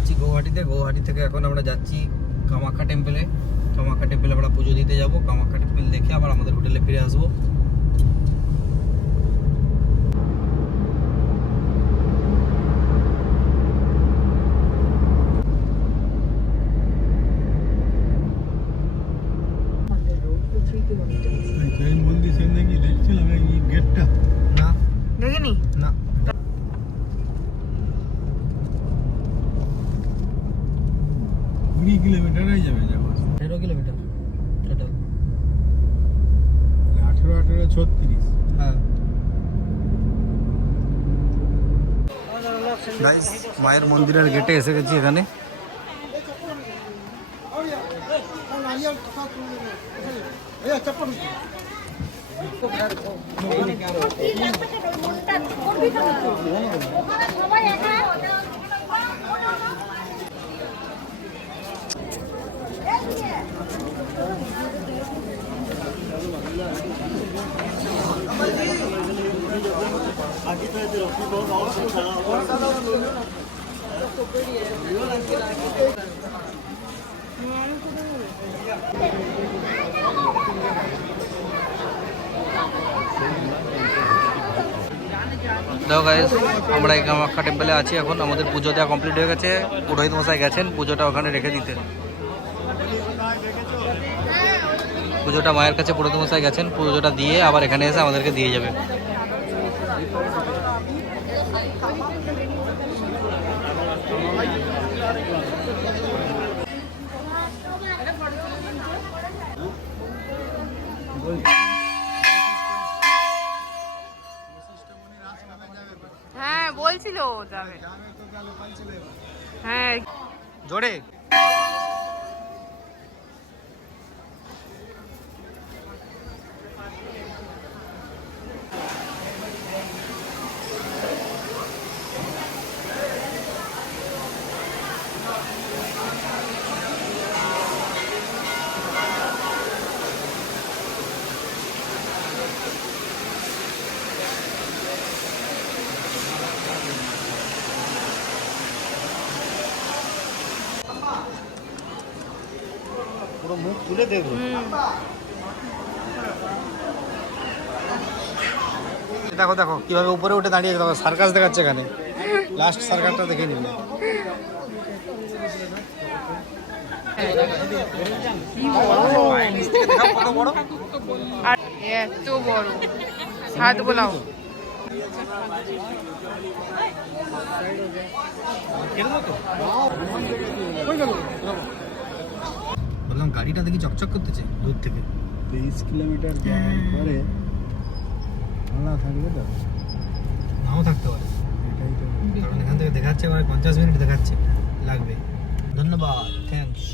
আছি গৌহাটিতে। গৌহাটি থেকে এখন আমরা যাচ্ছি কামাখ্যা টেম্পলে। কামাখ্যা টেম্পলে আমরা পুজো দিতে যাব। কামাখ্যা টেম্পল দেখে আবার আমাদের হোটেলে ফিরে আসবো। দেখিনি না 20 কিলোমিটার হয়ে যাবে যাওয়া। 13 কিলোমিটার টোটাল। 18-36। হ্যাঁ গাইস, মায়ের মন্দিরের গেটে এসে গেছি। এখানে দেখো গাইস, আমরা এই কামাখ্যা টেম্পলে আছি এখন। আমাদের পুজো দেওয়া কমপ্লিট হয়ে গেছে। পুরোহিত মশাই গেছেন পুজোটা ওখানে রেখে দিতে। পুজোটা মায়ের কাছে পুরোহিত মশাই গেছেন, পুজোটা দিয়ে আবার এখানে এসে আমাদেরকে দিয়ে যাবে। হ্যাঁ বলছিল যাবে। হ্যাঁ জোরে পুরো মুখ তুলে দেখো। দেখো দেখো কিভাবে উপরে উঠে দাঁড়িয়ে দেখো, সার্কাস দেখাচ্ছে এখানে। লাস্ট সার্কাসটা দেখে নিন। আর এত বড় হাত বোলাও। বললাম গাড়িটা দেখি চকচক করতেছে দূর থেকে। 23 কিলোমিটার যাওয়ার পরে ভালো থাকবে তো, নাও থাকতে পারে। এটাই তো। কারণ এখান থেকে দেখাচ্ছে মানে 50 মিনিট দেখাচ্ছে লাগবে। ধন্যবাদ, থ্যাঙ্কস।